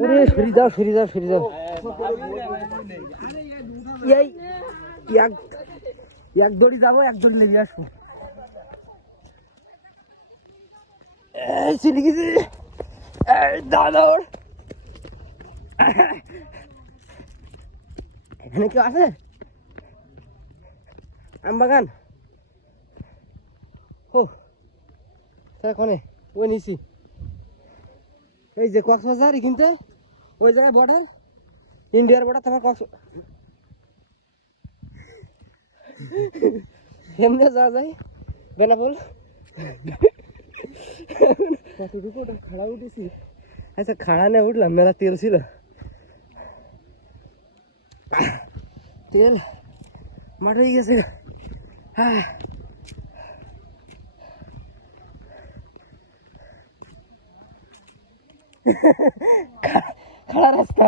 ওরে ফিরে যাও ফিরে যাও ফিরে যাও এই এক দড়ি যাবো এক দড়ি লেগে আসবো চলে গেছি দাদা এখানে কেউ আছে আম বাগান ও কনে ওই নিছি এই যে কক্সবাজার এখানতে ওই জায়গায় বর্ডার ইন্ডিয়ার বর্ডার তোমার এমনি যাওয়া যায় বেনাপোল খাড়া উঠেছি আচ্ছা খাড়া না উঠলাম মেলা তেল ছিল তেল মাঠ হয়ে গেছে হ্যাঁ খাড়া রাস্তা